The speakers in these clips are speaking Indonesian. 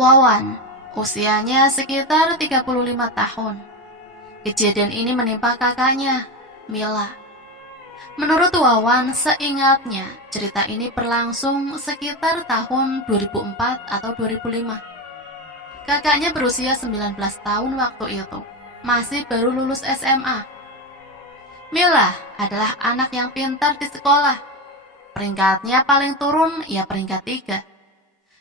Wawan, usianya sekitar 35 tahun. Kejadian ini menimpa kakaknya, Mila. Menurut Wawan, seingatnya cerita ini berlangsung sekitar tahun 2004 atau 2005. Kakaknya berusia 19 tahun waktu itu, masih baru lulus SMA. Mila adalah anak yang pintar di sekolah. Peringkatnya paling turun, ya peringkat 3.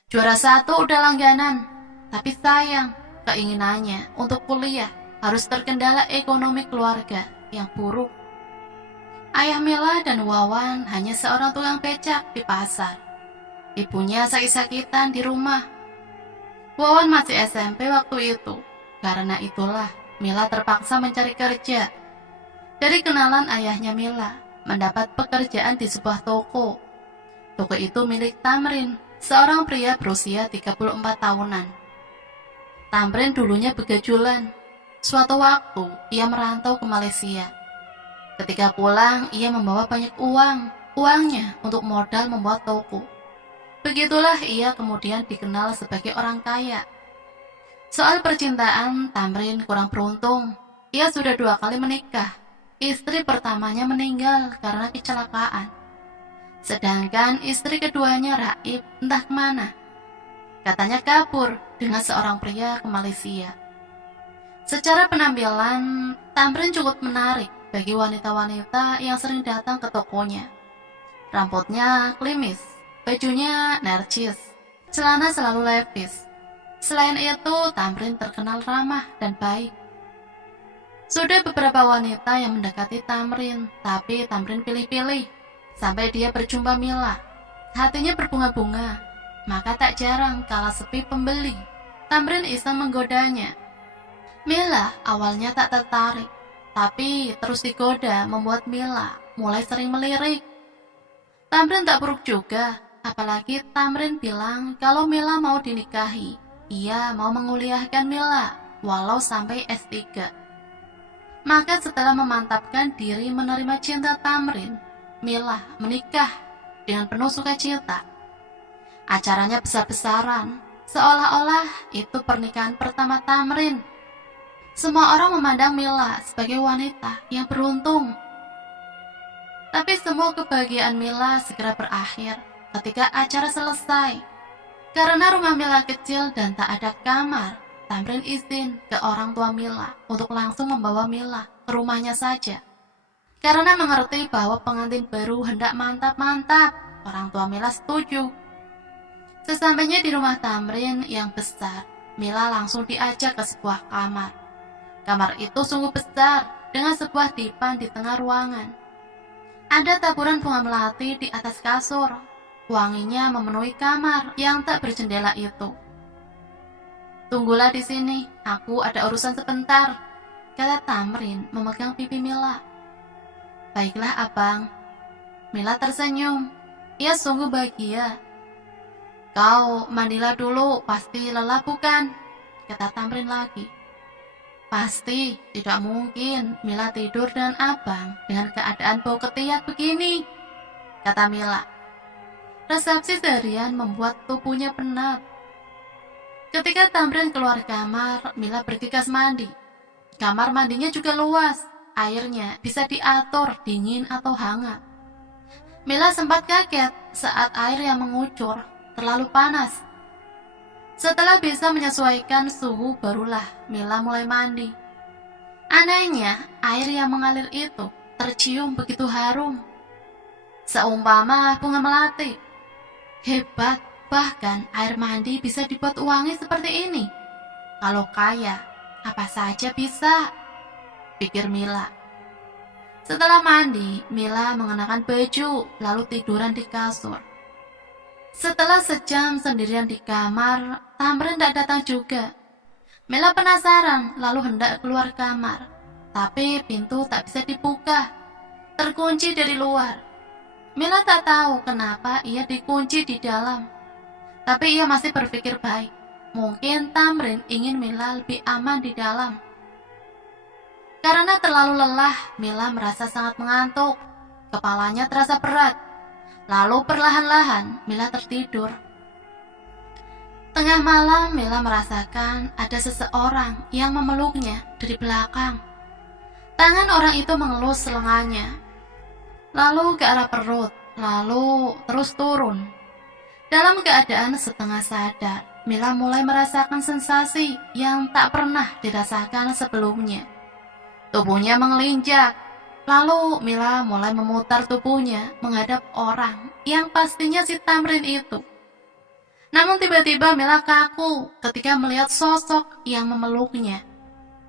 Juara 1 udah langganan, tapi sayang, keinginannya untuk kuliah harus terkendala ekonomi keluarga yang buruk. Ayah Mila dan Wawan hanya seorang tukang becak di pasar. Ibunya sakit-sakitan di rumah. Wawan masih SMP waktu itu. Karena itulah Mila terpaksa mencari kerja. Dari kenalan ayahnya Mila, mendapat pekerjaan di sebuah toko. Toko itu milik Tamrin, seorang pria berusia 34 tahunan. Tamrin dulunya begajulan. Suatu waktu, ia merantau ke Malaysia. Ketika pulang, ia membawa banyak uangnya untuk modal membuat toko. Begitulah ia kemudian dikenal sebagai orang kaya. Soal percintaan, Tamrin kurang beruntung. Ia sudah 2 kali menikah. Istri pertamanya meninggal karena kecelakaan. Sedangkan istri keduanya raib entah kemana. Katanya kabur dengan seorang pria ke Malaysia. Secara penampilan, Tamrin cukup menarik bagi wanita-wanita yang sering datang ke tokonya. Rambutnya klimis, bajunya narcis, celana selalu levis. Selain itu, Tamrin terkenal ramah dan baik. Sudah beberapa wanita yang mendekati Tamrin, tapi Tamrin pilih-pilih. Sampai dia berjumpa Mila. Hatinya berbunga-bunga. Maka tak jarang kala sepi pembeli, Tamrin iseng menggodanya. Mila awalnya tak tertarik, tapi terus digoda membuat Mila mulai sering melirik. Tamrin tak buruk juga, apalagi Tamrin bilang kalau Mila mau dinikahi. Ia mau menguliahkan Mila, walau sampai S3. Maka setelah memantapkan diri menerima cinta Tamrin, Mila menikah dengan penuh sukacita. Acaranya besar-besaran, seolah-olah itu pernikahan pertama Tamrin. Semua orang memandang Mila sebagai wanita yang beruntung. Tapi semua kebahagiaan Mila segera berakhir ketika acara selesai. Karena rumah Mila kecil dan tak ada kamar, Tamrin izin ke orang tua Mila untuk langsung membawa Mila ke rumahnya saja. Karena mengerti bahwa pengantin baru hendak mantap-mantap, orang tua Mila setuju. Sesampainya di rumah Tamrin yang besar, Mila langsung diajak ke sebuah kamar. Kamar itu sungguh besar, dengan sebuah dipan di tengah ruangan. Ada taburan bunga melati di atas kasur. Wanginya memenuhi kamar yang tak berjendela itu. "Tunggulah di sini, aku ada urusan sebentar," kata Tamrin memegang pipi Mila. "Baiklah abang." Mila tersenyum. Ia sungguh bahagia. "Kau mandilah dulu, pasti lelah bukan?" kata Tamrin lagi. "Pasti, tidak mungkin Mila tidur dengan abang dengan keadaan bau ketiak begini," kata Mila. Resepsi seharian membuat tubuhnya penat. Ketika Tamrin keluar kamar, Mila bergegas mandi. Kamar mandinya juga luas, airnya bisa diatur dingin atau hangat. Mila sempat kaget saat air yang mengucur terlalu panas. Setelah bisa menyesuaikan suhu, barulah Mila mulai mandi. Anehnya, air yang mengalir itu tercium begitu harum, seumpama bunga melati. Hebat, bahkan air mandi bisa dibuat wangi seperti ini. Kalau kaya, apa saja bisa, pikir Mila. Setelah mandi, Mila mengenakan baju lalu tiduran di kasur. Setelah sejam sendirian di kamar, Tamrin tak datang juga. Mila penasaran lalu hendak keluar kamar, tapi pintu tak bisa dibuka, terkunci dari luar. Mila tak tahu kenapa ia dikunci di dalam, tapi ia masih berpikir baik. Mungkin Tamrin ingin Mila lebih aman di dalam. Karena terlalu lelah, Mila merasa sangat mengantuk. Kepalanya terasa berat. Lalu perlahan-lahan Mila tertidur. Tengah malam, Mila merasakan ada seseorang yang memeluknya dari belakang. Tangan orang itu mengelus lengannya, lalu ke arah perut, lalu terus turun. Dalam keadaan setengah sadar, Mila mulai merasakan sensasi yang tak pernah dirasakan sebelumnya. Tubuhnya mengelinjak, lalu Mila mulai memutar tubuhnya menghadap orang yang pastinya si Tamrin itu. Namun tiba-tiba Mila kaku ketika melihat sosok yang memeluknya.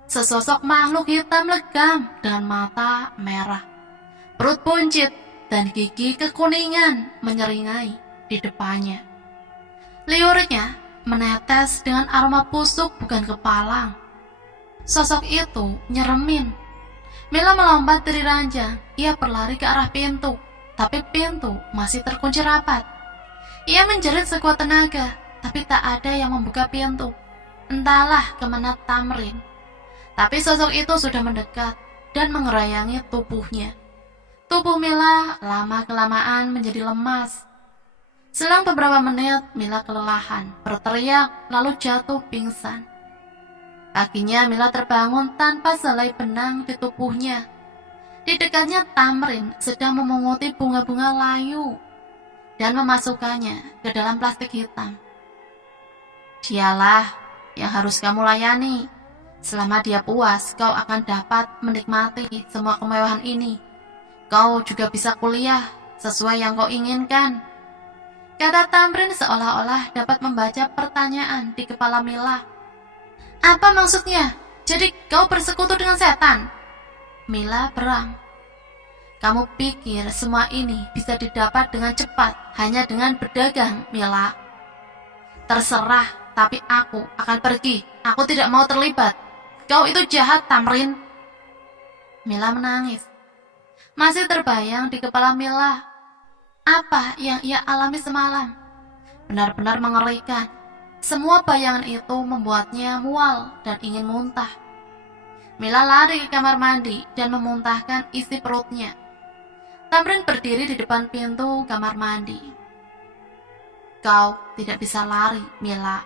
Sesosok makhluk hitam legam dengan mata merah, perut buncit, dan gigi kekuningan menyeringai di depannya. Liurnya menetes dengan aroma busuk bukan kepalang. Sosok itu nyeremin. Mila melompat dari ranjang. Ia berlari ke arah pintu, tapi pintu masih terkunci rapat. Ia menjerit sekuat tenaga, tapi tak ada yang membuka pintu. Entahlah kemana Tamrin. Tapi sosok itu sudah mendekat dan mengerayangi tubuhnya. Tubuh Mila lama-kelamaan menjadi lemas. Selang beberapa menit, Mila kelelahan, berteriak, lalu jatuh pingsan. Paginya Mila terbangun tanpa selai benang di tubuhnya. Di dekatnya Tamrin sedang memunguti bunga-bunga layu dan memasukkannya ke dalam plastik hitam. Dialah yang harus kamu layani. Selama dia puas, kau akan dapat menikmati semua kemewahan ini. Kau juga bisa kuliah sesuai yang kau inginkan, kata Tamrin seolah-olah dapat membaca pertanyaan di kepala Mila. Apa maksudnya? Jadi kau bersekutu dengan setan? Mila berang. Kamu pikir semua ini bisa didapat dengan cepat hanya dengan berdagang, Mila? Terserah, tapi aku akan pergi. Aku tidak mau terlibat. Kau itu jahat, Tamrin. Mila menangis. Masih terbayang di kepala Mila apa yang ia alami semalam. Benar-benar mengerikan. Semua bayangan itu membuatnya mual dan ingin muntah. Mila lari ke kamar mandi dan memuntahkan isi perutnya. Tamrin berdiri di depan pintu kamar mandi. Kau tidak bisa lari, Mila.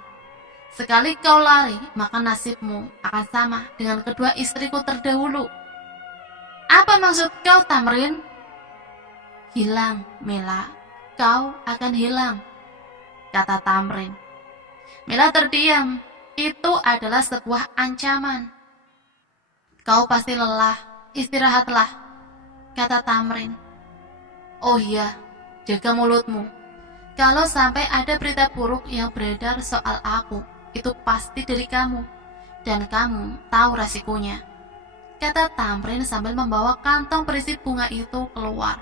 Sekali kau lari, maka nasibmu akan sama dengan kedua istriku terdahulu. Apa maksud kau, Tamrin? Hilang, Mila. Kau akan hilang, kata Tamrin. Mila terdiam. Itu adalah sebuah ancaman. Kau pasti lelah. Istirahatlah, kata Tamrin. Oh iya, jaga mulutmu. Kalau sampai ada berita buruk yang beredar soal aku, itu pasti dari kamu. Dan kamu tahu resikonya, kata Tamrin sambil membawa kantong berisi bunga itu keluar.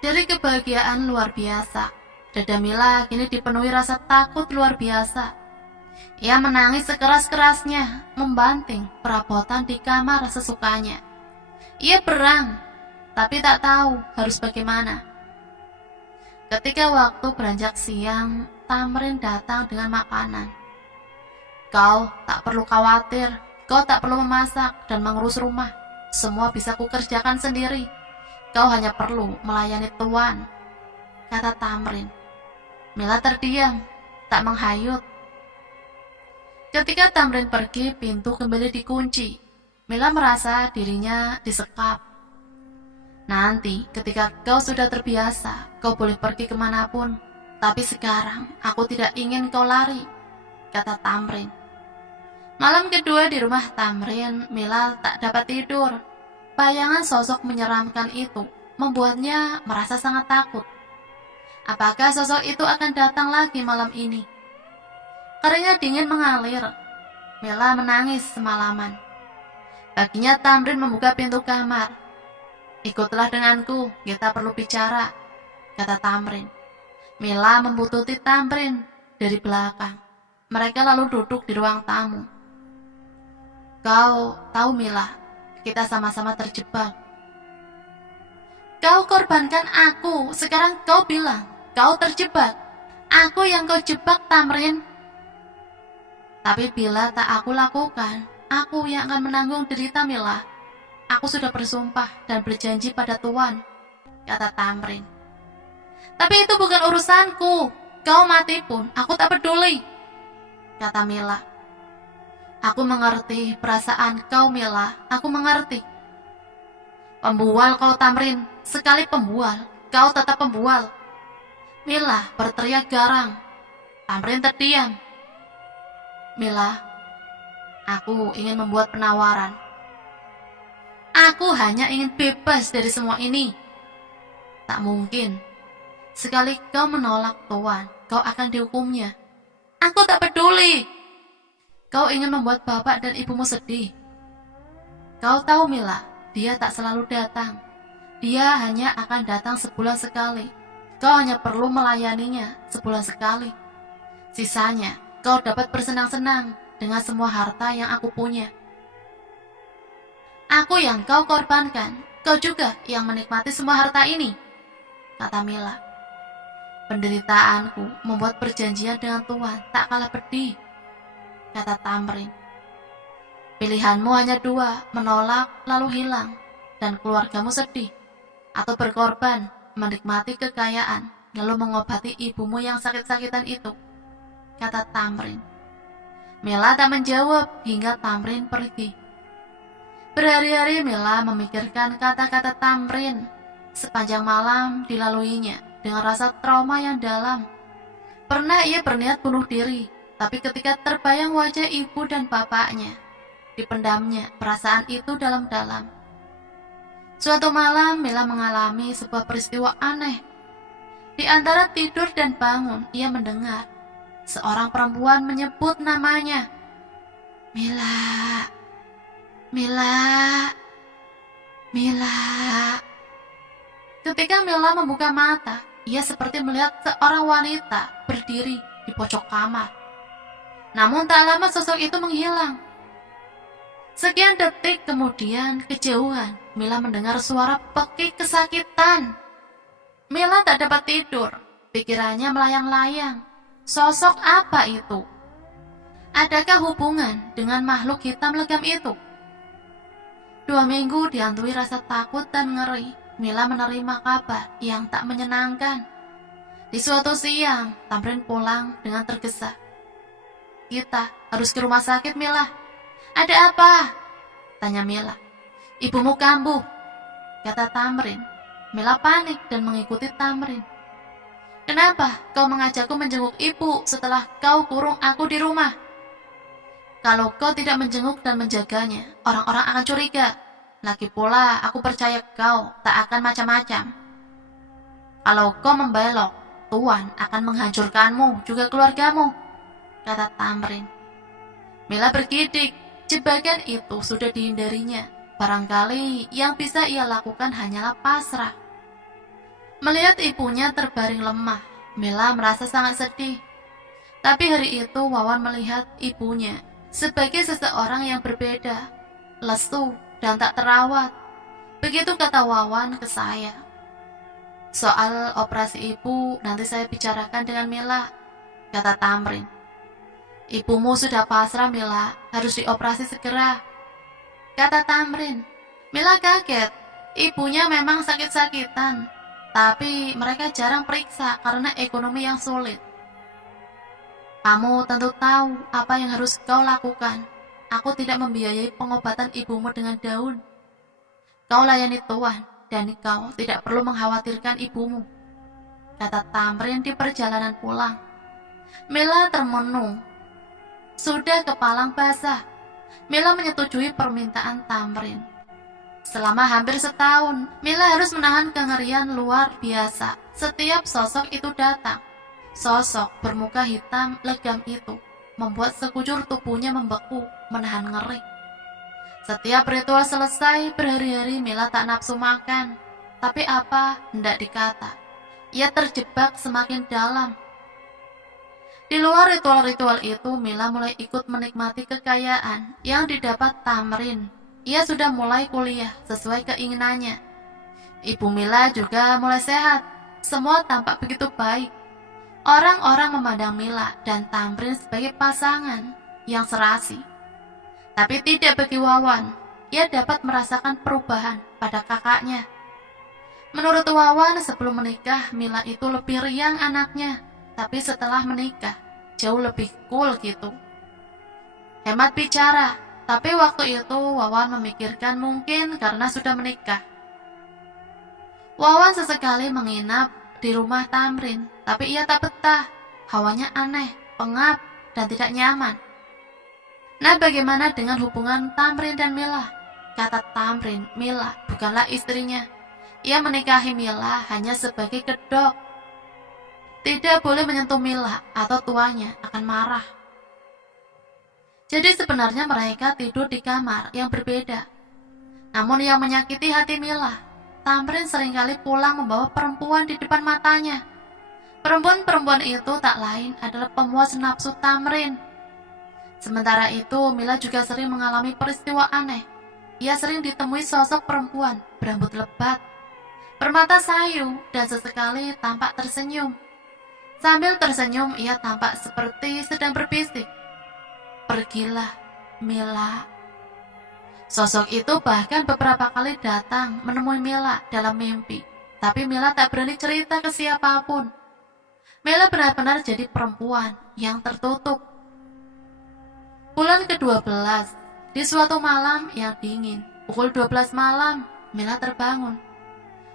Dari kebahagiaan luar biasa, dada Mila kini dipenuhi rasa takut luar biasa. Ia menangis sekeras-kerasnya, membanting perabotan di kamar sesukanya. Ia berang, tapi tak tahu harus bagaimana. Ketika waktu beranjak siang, Tamrin datang dengan makanan. Kau tak perlu khawatir, kau tak perlu memasak dan mengurus rumah. Semua bisa kukerjakan sendiri. Kau hanya perlu melayani tuan, kata Tamrin. Mila terdiam, tak menghayut. Ketika Tamrin pergi, pintu kembali dikunci. Mila merasa dirinya disekap. Nanti ketika kau sudah terbiasa, kau boleh pergi kemanapun. Tapi sekarang aku tidak ingin kau lari, kata Tamrin. Malam kedua di rumah Tamrin, Mila tak dapat tidur. Bayangan sosok menyeramkan itu membuatnya merasa sangat takut. Apakah sosok itu akan datang lagi malam ini? Keringat dingin mengalir. Mila menangis semalaman. Paginya Tamrin membuka pintu kamar. Ikutlah denganku, kita perlu bicara, kata Tamrin. Mila membututi Tamrin dari belakang. Mereka lalu duduk di ruang tamu. Kau tahu, Mila, kita sama-sama terjebak. Kau korbankan aku, sekarang kau bilang kau terjebak. Aku yang kau jebak, Tamrin. Tapi bila tak aku lakukan, aku yang akan menanggung derita, Mila. Aku sudah bersumpah dan berjanji pada Tuan, kata Tamrin. Tapi itu bukan urusanku. Kau mati pun, aku tak peduli. kata Mila. Aku mengerti perasaan kau, Mila. Aku mengerti. Pembual kau, Tamrin. Sekali pembual, kau tetap pembual. Mila berteriak garang. Tamrin terdiam. Mila, aku ingin membuat penawaran. Aku hanya ingin bebas dari semua ini. Tak mungkin. Sekali kau menolak Tuan, kau akan dihukumnya. Aku tak peduli. Kau ingin membuat bapak dan ibumu sedih. Kau tahu, Mila, dia tak selalu datang. Dia hanya akan datang sebulan sekali. Kau hanya perlu melayaninya sebulan sekali. Sisanya, kau dapat bersenang-senang dengan semua harta yang aku punya. Aku yang kau korbankan, kau juga yang menikmati semua harta ini, kata Mila. Penderitaanku membuat perjanjian dengan Tuhan tak kalah pedih, kata Tamrin. Pilihanmu hanya dua, menolak lalu hilang, dan keluargamu sedih, atau berkorban, menikmati kekayaan, lalu mengobati ibumu yang sakit-sakitan itu, kata Tamrin. Mila tak menjawab hingga Tamrin pergi. Berhari-hari Mila memikirkan kata-kata Tamrin. Sepanjang malam dilaluinya dengan rasa trauma yang dalam. Pernah ia berniat bunuh diri, tapi ketika terbayang wajah ibu dan bapaknya, dipendamnya perasaan itu dalam-dalam. Suatu malam Mila mengalami sebuah peristiwa aneh. Di antara tidur dan bangun, ia mendengar seorang perempuan menyebut namanya. Mila, Mila, Mila. Ketika Mila membuka mata, ia seperti melihat seorang wanita berdiri di pojok kamar. Namun tak lama sosok itu menghilang. Sekian detik kemudian, kejauhan, Mila mendengar suara pekik kesakitan. Mila tak dapat tidur, pikirannya melayang-layang. Sosok apa itu? Adakah hubungan dengan makhluk hitam legam itu? 2 minggu dihantui rasa takut dan ngeri, Mila menerima kabar yang tak menyenangkan. Di suatu siang, Tamrin pulang dengan tergesa. Kita harus ke rumah sakit, Mila. Ada apa? Tanya Mila. Ibumu kambuh, kata Tamrin. Mila panik dan mengikuti Tamrin. Kenapa kau mengajakku menjenguk ibu setelah kau kurung aku di rumah? Kalau kau tidak menjenguk dan menjaganya, orang-orang akan curiga. Lagi pula aku percaya kau tak akan macam-macam. Kalau kau membelok, Tuan akan menghancurkanmu juga keluargamu, kata Tamrin. Mila bergidik, jebakan itu sudah dihindarinya. Barangkali yang bisa ia lakukan hanyalah pasrah. Melihat ibunya terbaring lemah, Mila merasa sangat sedih. Tapi hari itu Wawan melihat ibunya sebagai seseorang yang berbeda, lesu dan tak terawat. Begitu kata Wawan ke saya. Soal operasi ibu nanti saya bicarakan dengan Mila, kata Tamrin. Ibumu sudah pasrah, Mila, harus dioperasi segera, kata Tamrin. Mila kaget, ibunya memang sakit-sakitan, tapi mereka jarang periksa karena ekonomi yang sulit. Kamu tentu tahu apa yang harus kau lakukan. Aku tidak membiayai pengobatan ibumu dengan daun. Kau layani Tuan, dan kau tidak perlu mengkhawatirkan ibumu, kata Tamrin di perjalanan pulang. Mila termenung. Sudah kepalang basah, Mila menyetujui permintaan Tamrin. Selama hampir setahun, Mila harus menahan kengerian luar biasa. Setiap sosok itu datang. Sosok bermuka hitam legam itu membuat sekujur tubuhnya membeku, menahan ngeri. Setiap ritual selesai, berhari-hari Mila tak nafsu makan. Tapi apa hendak dikata, ia terjebak semakin dalam. Di luar ritual-ritual itu, Mila mulai ikut menikmati kekayaan yang didapat Tamrin. Ia sudah mulai kuliah sesuai keinginannya. Ibu Mila juga mulai sehat. Semua tampak begitu baik. Orang-orang memandang Mila dan Tamrin sebagai pasangan yang serasi. Tapi tidak bagi Wawan. Ia dapat merasakan perubahan pada kakaknya. Menurut Wawan, sebelum menikah, Mila itu lebih riang anaknya. Tapi setelah menikah, jauh lebih cool gitu. Hemat bicara, tapi waktu itu Wawan memikirkan mungkin karena sudah menikah. Wawan sesekali menginap di rumah Tamrin, tapi ia tak betah. Hawanya aneh, pengap, dan tidak nyaman. Nah, bagaimana dengan hubungan Tamrin dan Mila? Kata Tamrin, Mila bukanlah istrinya. Ia menikahi Mila hanya sebagai kedok. Tidak boleh menyentuh Mila atau tuanya akan marah. Jadi sebenarnya mereka tidur di kamar yang berbeda. Namun yang menyakiti hati Mila, Tamrin seringkali pulang membawa perempuan di depan matanya. Perempuan-perempuan itu tak lain adalah pemuas nafsu Tamrin. Sementara itu, Mila juga sering mengalami peristiwa aneh. Ia sering ditemui sosok perempuan berambut lebat, bermata sayu, dan sesekali tampak tersenyum. Sambil tersenyum, ia tampak seperti sedang berbisik, "Pergilah, Mila." Sosok itu bahkan beberapa kali datang menemui Mila dalam mimpi, tapi Mila tak berani cerita ke siapapun. Mila benar-benar jadi perempuan yang tertutup. Bulan ke-12, di suatu malam yang dingin, pukul 12 malam, Mila terbangun.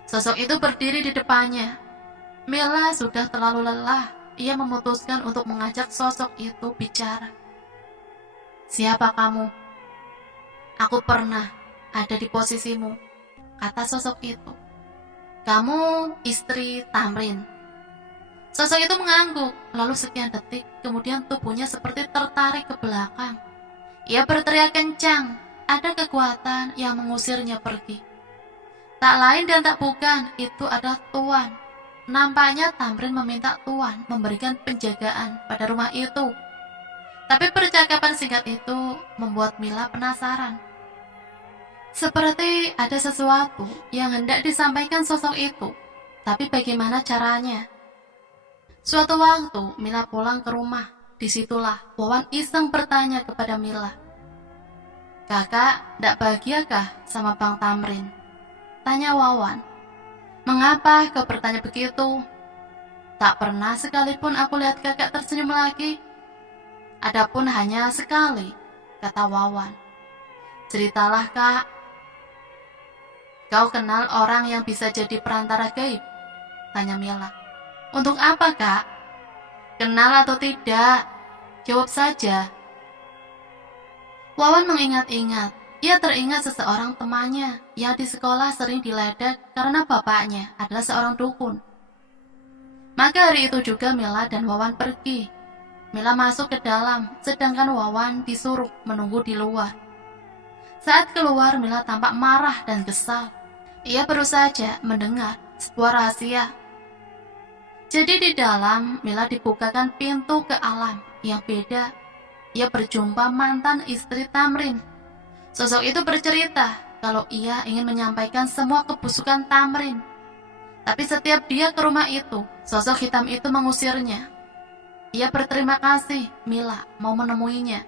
Sosok itu berdiri di depannya. Mila sudah terlalu lelah, ia memutuskan untuk mengajak sosok itu bicara. "Siapa kamu?" "Aku pernah ada di posisimu," kata sosok itu. "Kamu istri Tamrin." Sosok itu mengangguk, lalu sekian detik, kemudian tubuhnya seperti tertarik ke belakang. Ia berteriak kencang, ada kekuatan yang mengusirnya pergi. Tak lain dan tak bukan, itu adalah Tuan. Nampaknya Tamrin meminta Tuan memberikan penjagaan pada rumah itu. Tapi percakapan singkat itu membuat Mila penasaran. Seperti ada sesuatu yang hendak disampaikan sosok itu, tapi bagaimana caranya? Suatu waktu Mila pulang ke rumah. Disitulah Wawan iseng bertanya kepada Mila, "Kakak, ndak bahagiakah sama Bang Tamrin?" Tanya Wawan. "Mengapa kau bertanya begitu? Tak pernah sekalipun aku lihat kakak tersenyum lagi." "Adapun hanya sekali," kata Wawan. "Ceritalah, Kak." "Kau kenal orang yang bisa jadi perantara gaib?" tanya Mila. "Untuk apa, Kak?" "Kenal atau tidak? Jawab saja." Wawan mengingat-ingat. Ia teringat seseorang temannya yang di sekolah sering diledek karena bapaknya adalah seorang dukun. Maka hari itu juga Mila dan Wawan pergi. Mila masuk ke dalam, sedangkan Wawan disuruh menunggu di luar. Saat keluar, Mila tampak marah dan kesal. Ia baru saja mendengar sebuah rahasia. Jadi di dalam, Mila dibukakan pintu ke alam yang beda. Ia berjumpa mantan istri Tamrin. Sosok itu bercerita kalau ia ingin menyampaikan semua kebusukan Tamrin. Tapi setiap dia ke rumah itu, sosok hitam itu mengusirnya. Ia berterima kasih Mila mau menemuinya.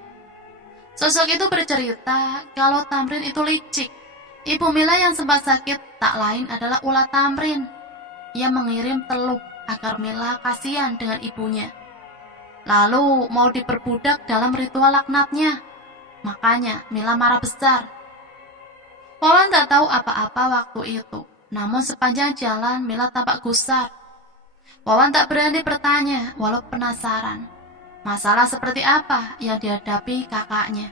Sosok itu bercerita kalau Tamrin itu licik. Ibu Mila yang sempat sakit tak lain adalah ulat Tamrin. Ia mengirim teluk agar Mila kasihan dengan ibunya. Lalu mau diperbudak dalam ritual laknatnya. Makanya Mila marah besar. Wawan tak tahu apa-apa waktu itu. Namun sepanjang jalan Mila tampak gusar. Wawan tak berani bertanya walau penasaran. Masalah seperti apa yang dihadapi kakaknya.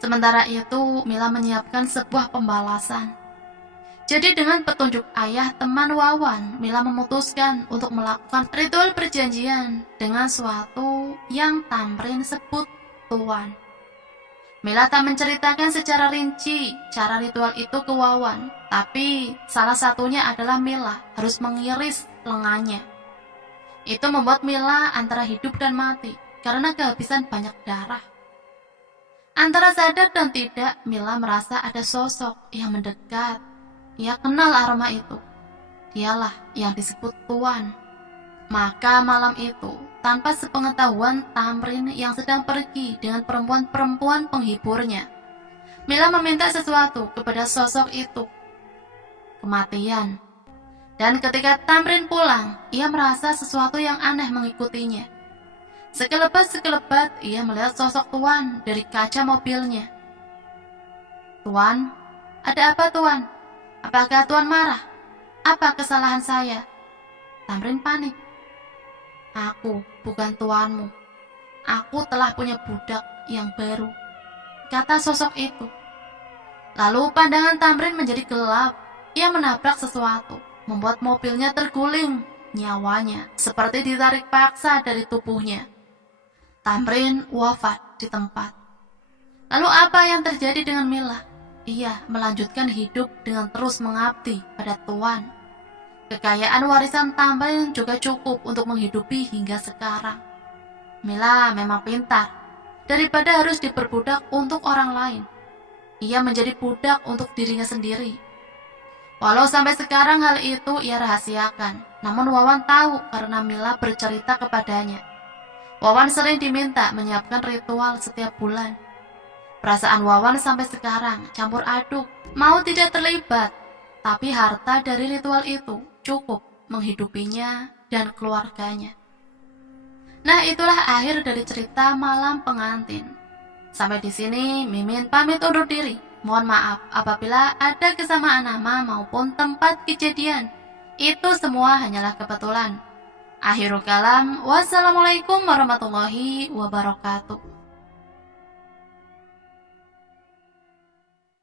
Sementara itu Mila menyiapkan sebuah pembalasan. Jadi dengan petunjuk ayah teman Wawan, Mila memutuskan untuk melakukan ritual perjanjian dengan suatu yang Tamrin sebut Tuan. Mila tak menceritakan secara rinci cara ritual itu ke Wawan, tapi salah satunya adalah Mila harus mengiris lengannya. Itu membuat Mila antara hidup dan mati karena kehabisan banyak darah. Antara sadar dan tidak, Mila merasa ada sosok yang mendekat. Ia kenal aroma itu. Dialah yang disebut Tuan. Maka malam itu, tanpa sepengetahuan Tamrin yang sedang pergi dengan perempuan-perempuan penghiburnya, Mila meminta sesuatu kepada sosok itu. Kematian. Dan ketika Tamrin pulang, ia merasa sesuatu yang aneh mengikutinya. Sekelebat-sekelebat ia melihat sosok Tuan dari kaca mobilnya. "Tuan, ada apa Tuan? Apakah Tuan marah? Apa kesalahan saya?" Tamrin panik. "Aku bukan tuanmu. Aku telah punya budak yang baru," kata sosok itu. Lalu pandangan Tamrin menjadi gelap. Ia menabrak sesuatu, membuat mobilnya terguling. Nyawanya seperti ditarik paksa dari tubuhnya. Tamrin wafat di tempat. Lalu apa yang terjadi dengan Mila? Ia melanjutkan hidup dengan terus mengabdi pada Tuan. Kekayaan warisan Tamrin juga cukup untuk menghidupi hingga sekarang. Mila memang pintar. Daripada harus diperbudak untuk orang lain, ia menjadi budak untuk dirinya sendiri. Walau sampai sekarang hal itu ia rahasiakan, namun Wawan tahu karena Mila bercerita kepadanya. Wawan sering diminta menyiapkan ritual setiap bulan. Perasaan Wawan sampai sekarang campur aduk, mau tidak terlibat, tapi harta dari ritual itu cukup menghidupinya dan keluarganya. Nah, itulah akhir dari cerita Malam Pengantin. Sampai di sini Mimin pamit undur diri. Mohon maaf apabila ada kesamaan nama maupun tempat kejadian. Itu semua hanyalah kebetulan. Akhirul kalam, wassalamualaikum warahmatullahi wabarakatuh.